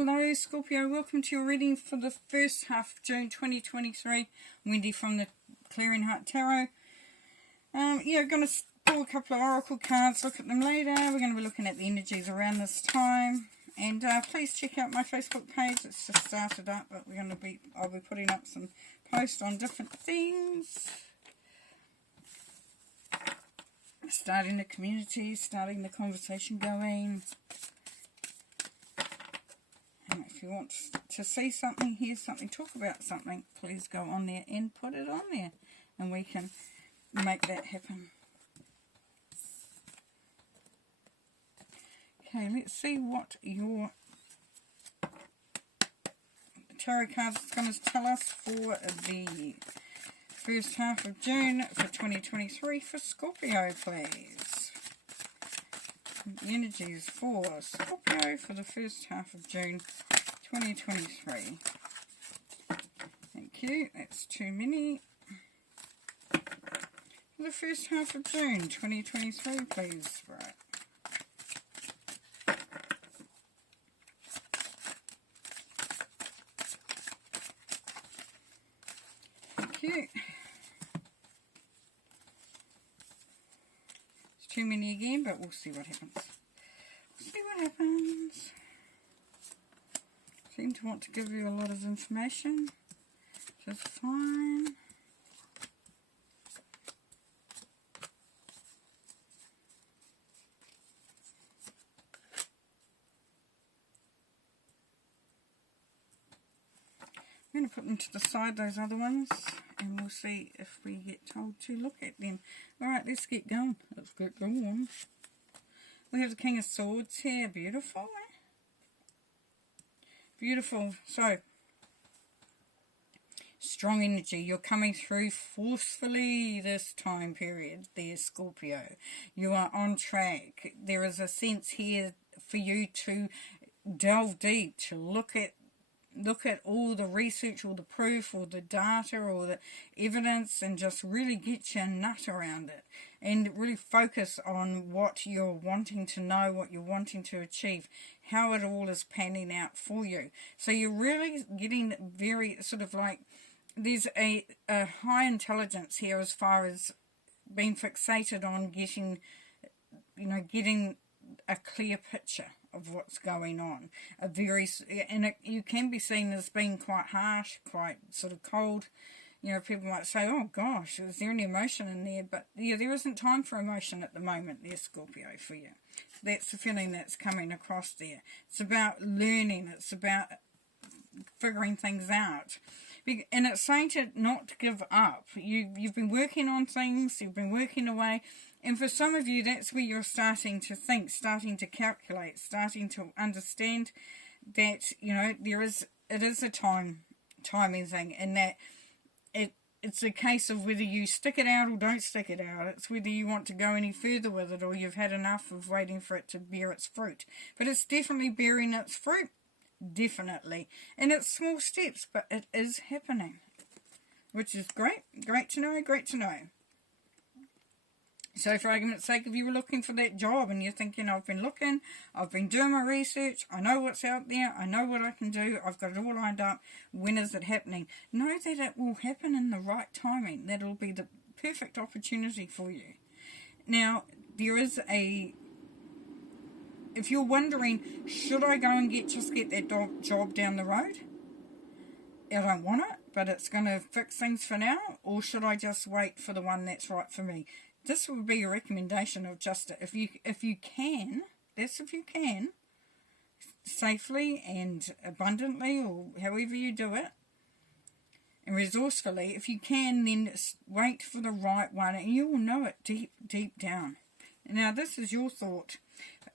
Hello Scorpio, welcome to your reading for the first half of June 2023. Wendy from the Clearing Heart Tarot. We're going to pull a couple of oracle cards, look at them later. We're going to be looking at the energies around this time. And please check out my Facebook page. It's just started up, but I'll be putting up some posts on different things. Starting the community, starting the conversation going. If you want to see something, hear something, talk about something, please go on there and put it on there. And we can make that happen. Okay, let's see what your tarot card is going to tell us for the first half of June for 2023 for Scorpio, please. The energies for Scorpio for the first half of June 2023. Thank you. That's too many. For the first half of June 2023, please. Right. Thank you. It's too many again, but we'll see what happens. We'll see what happens. Seem to want to give you a lot of information, which is fine. I'm going to put them to the side, those other ones, and we'll see if we get told to look at them. Alright, let's get going. Let's get going. We have the King of Swords here. Beautiful, eh? Beautiful. So, strong energy. You're coming through forcefully this time period there, Scorpio. You are on track. There is a sense here for you to delve deep, to look at all the research or the proof or the data or the evidence and just really get your nut around it and really focus on what you're wanting to know, what you're wanting to achieve, how it all is panning out for you. So you're really getting very sort of like, there's a high intelligence here as far as being fixated on getting a clear picture of what's going on. You can be seen as being quite harsh, quite sort of cold. You know, people might say, oh gosh, is there any emotion in there? But yeah, there isn't time for emotion at the moment there, Scorpio, for you. That's the feeling that's coming across there. It's about learning. It's about figuring things out. And it's saying to not give up. You've been working on things. You've been working away. And for some of you, that's where you're starting to think, starting to calculate, starting to understand that, you know, it is a timing thing, and that it's a case of whether you stick it out or don't stick it out. It's whether you want to go any further with it or you've had enough of waiting for it to bear its fruit. But it's definitely bearing its fruit, definitely. And it's small steps, but it is happening, which is great. Great to know, great to know. So for argument's sake, if you were looking for that job and you're thinking, I've been looking, I've been doing my research, I know what's out there, I know what I can do, I've got it all lined up, when is it happening? Know that it will happen in the right timing. That'll be the perfect opportunity for you. Now, there is if you're wondering, should I go and just get that job down the road? I don't want it, but it's going to fix things for now, or should I just wait for the one that's right for me? This would be a recommendation of just if you can, safely and abundantly, or however you do it, and resourcefully, if you can, then wait for the right one, and you will know it deep down. Now, this is your thought.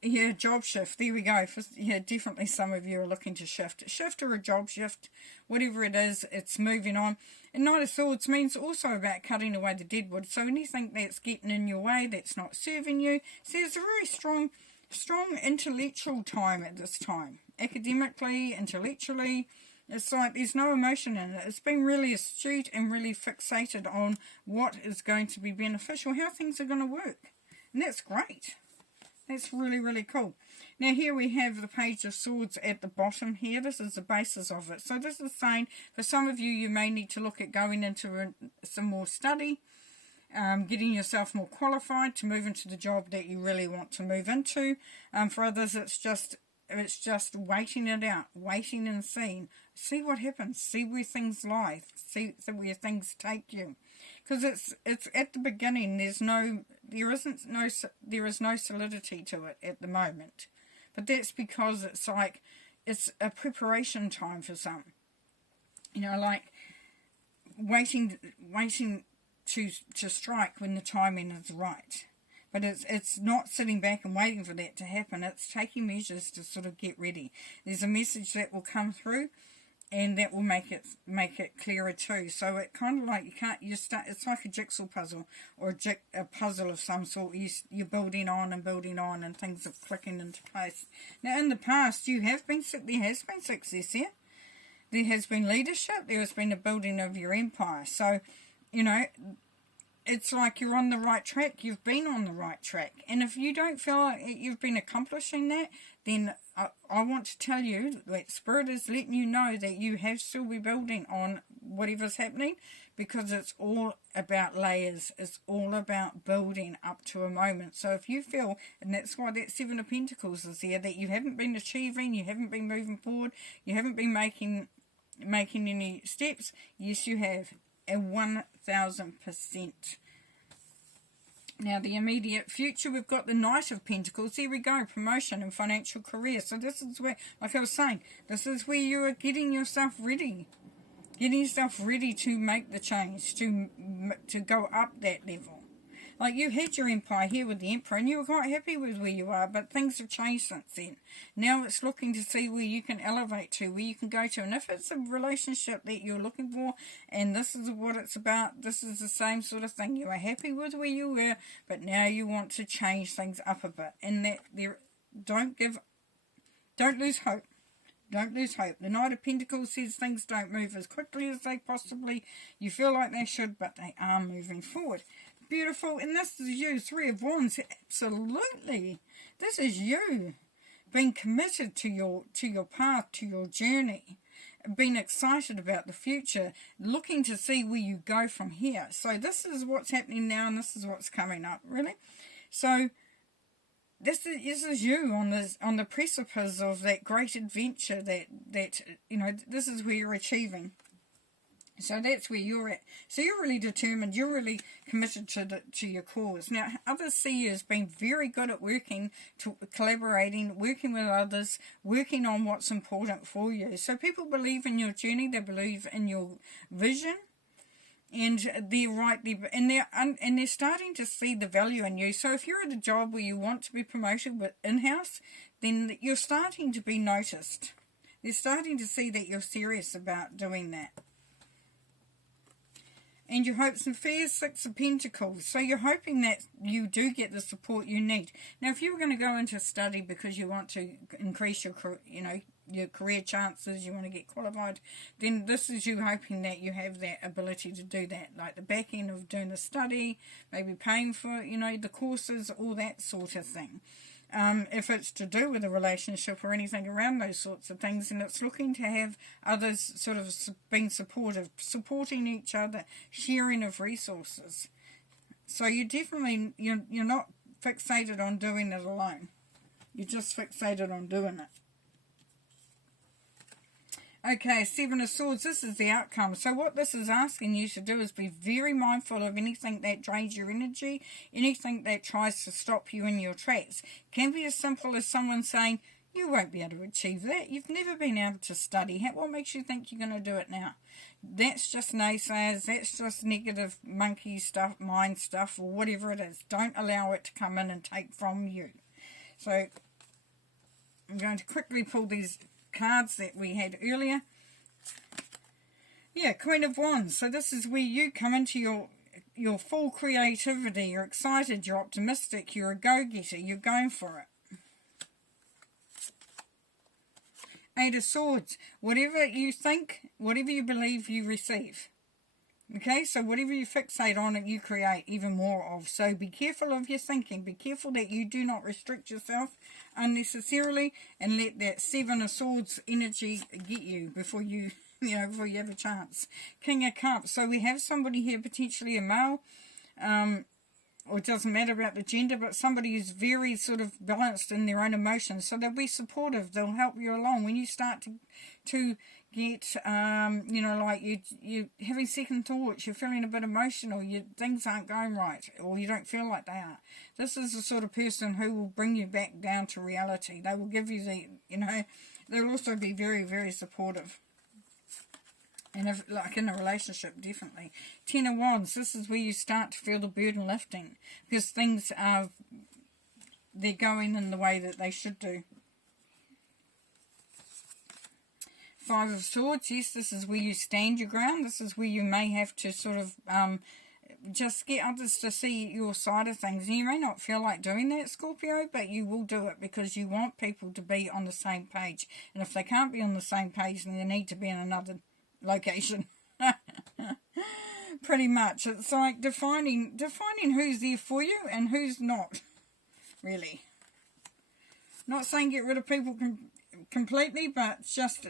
Yeah, job shift. There we go. Yeah, definitely some of you are looking to shift or a job shift, whatever it is, it's moving on. And Knight of Swords means also about cutting away the deadwood. So anything that's getting in your way, that's not serving you. So it's a very strong intellectual time at this time. Academically, intellectually, it's like there's no emotion in it. It's been really astute and really fixated on what is going to be beneficial, how things are going to work. And that's great. That's really, really cool. Now here we have the Page of Swords at the bottom here. This is the basis of it. So this is saying, for some of you, you may need to look at going into some more study, getting yourself more qualified to move into the job that you really want to move into. For others, it's just waiting it out, waiting and seeing. See what happens. See where things lie. See where things take you. Because it's at the beginning. There is no solidity to it at the moment. But that's because it's like it's a preparation time for some. You know, like waiting to strike when the timing is right. But it's not sitting back and waiting for that to happen. It's taking measures to sort of get ready. There's a message that will come through, and that will make it clearer too. So it kind of like it's like a jigsaw puzzle or a puzzle of some sort. You're building on and things are clicking into place. Now in the past there has been success here. There has been leadership. There has been a building of your empire. So, you know, it's like you're on the right track. You've been on the right track. And if you don't feel like you've been accomplishing that, then I want to tell you that Spirit is letting you know that you have still be building on whatever's happening, because it's all about layers. It's all about building up to a moment. So if you feel, and that's why that Seven of Pentacles is there, that you haven't been achieving, you haven't been moving forward, you haven't been making any steps, yes you have. And 1000%. Now, the immediate future, we've got the Knight of Pentacles. There we go, promotion and financial career. So this is where, like I was saying, this is where you are getting yourself ready. Getting yourself ready to make the change, to go up that level. Like you had your empire here with the Emperor and you were quite happy with where you are, but things have changed since then. Now it's looking to see where you can elevate to, where you can go to. And if it's a relationship that you're looking for and this is what it's about, this is the same sort of thing. You are happy with where you were, but now you want to change things up a bit. And that don't lose hope. Don't lose hope. The Knight of Pentacles says things don't move as quickly as they possibly, you feel like they should, but they are moving forward. Beautiful. And this is you, Three of Wands. Absolutely. This is you being committed to your path, to your journey, being excited about the future, looking to see where you go from here. So this is what's happening now, and this is what's coming up, really. So this is you on the precipice of that great adventure that you know, this is where you're achieving. So that's where you're at. So you're really determined. You're really committed to your cause. Now, others see you as being very good at collaborating, working with others, working on what's important for you. So people believe in your journey. They believe in your vision, and they're starting to see the value in you. So if you're at a job where you want to be promoted with in-house, then you're starting to be noticed. They're starting to see that you're serious about doing that. And your hopes and fears, Six of Pentacles. So you're hoping that you do get the support you need. Now, if you were going to go into study because you want to increase your career chances, you want to get qualified, then this is you hoping that you have that ability to do that. Like the back end of doing the study, maybe paying for, the courses, all that sort of thing. If it's to do with a relationship or anything around those sorts of things, and it's looking to have others sort of being supportive, supporting each other, sharing of resources. So you're not fixated on doing it alone. You're just fixated on doing it. Okay, Seven of Swords, this is the outcome. So what this is asking you to do is be very mindful of anything that drains your energy, anything that tries to stop you in your tracks. It can be as simple as someone saying, you won't be able to achieve that. You've never been able to study. What makes you think you're going to do it now? That's just naysayers. That's just negative monkey stuff, mind stuff, or whatever it is. Don't allow it to come in and take from you. So I'm going to quickly pull these cards that we had earlier. Yeah, Queen of Wands. So this is where you come into your full creativity. You're excited, you're optimistic, you're a go-getter, you're going for it. Eight of Swords. Whatever you think, whatever you believe, you receive. Okay, so whatever you fixate on, it you create even more of. So be careful of your thinking. Be careful that you do not restrict yourself unnecessarily and let that Seven of Swords energy get you before you, before you have a chance. King of Cups. So we have somebody here, potentially a male, or it doesn't matter about the gender, but somebody who's very sort of balanced in their own emotions. So they'll be supportive. They'll help you along when you start to get, like you having second thoughts, you're feeling a bit emotional, things aren't going right, or you don't feel like they are. This is the sort of person who will bring you back down to reality. They will give you they'll also be very, very supportive. And if, like in a relationship, definitely. Ten of Wands, this is where you start to feel the burden lifting, because things they're going in the way that they should do. Five of Swords, yes, this is where you stand your ground. This is where you may have to sort of just get others to see your side of things. And you may not feel like doing that, Scorpio, but you will do it because you want people to be on the same page. And if they can't be on the same page, then they need to be in another location. Pretty much. It's like defining who's there for you and who's not, really. Not saying get rid of people completely, but just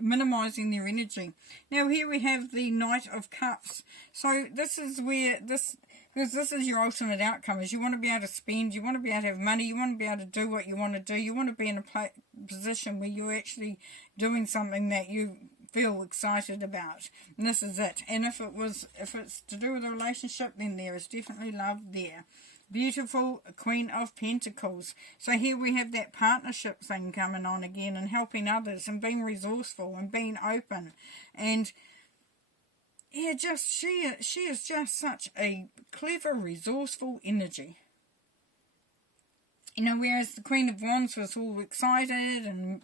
minimizing their energy. Now here we have the Knight of Cups. So this is where because this is your ultimate outcome, is you want to be able to spend, you want to be able to have money, you want to be able to do what you want to do, you want to be in a position where you're actually doing something that you feel excited about, and this is it. And if it's to do with a relationship, then there is definitely love there. Beautiful Queen of Pentacles. So here we have that partnership thing coming on again, and helping others and being resourceful and being open. And yeah, she is just such a clever, resourceful energy. Whereas the Queen of Wands was all excited and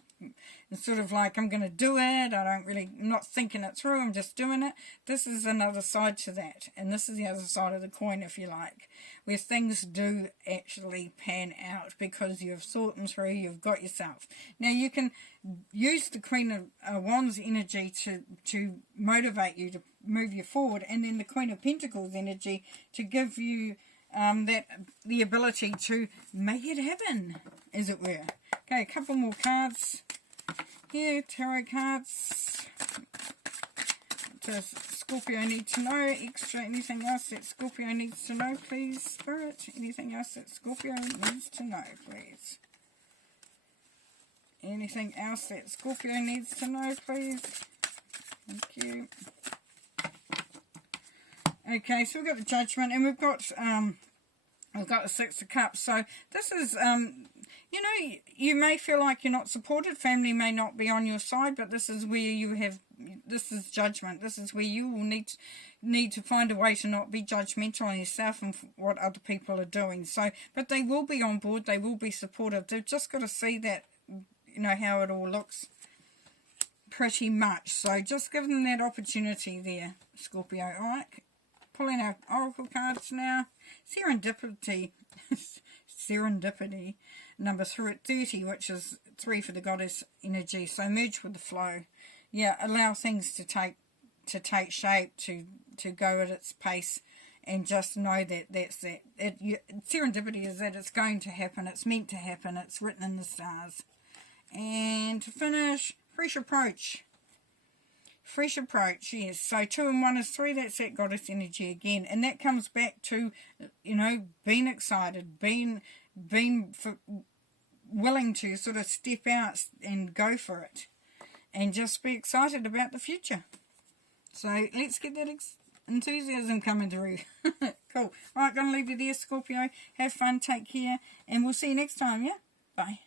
sort of like, I'm going to do it. I'm not thinking it through. I'm just doing it. This is another side to that. And this is the other side of the coin, if you like, where things do actually pan out because you've thought them through, you've got yourself. Now, you can use the Queen of Wands energy to motivate you, to move you forward, and then the Queen of Pentacles energy to give you the ability to make it happen, as it were. Okay, a couple more cards here, tarot cards. Does Scorpio need to know extra? Anything else that Scorpio needs to know, please, Spirit? Anything else that Scorpio needs to know, please? Anything else that Scorpio needs to know, please? Thank you. Okay, so we've got the Judgment, and we've got the Six of Cups. So this is, you may feel like you're not supported. Family may not be on your side, but this is where this is Judgment. This is where you will need to find a way to not be judgmental on yourself and what other people are doing. So, but they will be on board. They will be supportive. They've just got to see that, how it all looks. Pretty much. So just give them that opportunity there, Scorpio. All right. Pulling our oracle cards now. Serendipity. Serendipity. Number 30, which is 3 for the goddess energy. So merge with the flow. Yeah, allow things to take shape, to go at its pace, and just know that that's that. Serendipity is that it's going to happen. It's meant to happen. It's written in the stars. And to finish, fresh approach. Fresh approach, yes. So 2 and 1 is 3. That's that goddess energy again. And that comes back to, being excited, being willing to sort of step out and go for it. And just be excited about the future. So let's get that enthusiasm coming through. Cool. Alright, going to leave you there, Scorpio. Have fun, take care. And we'll see you next time, yeah? Bye.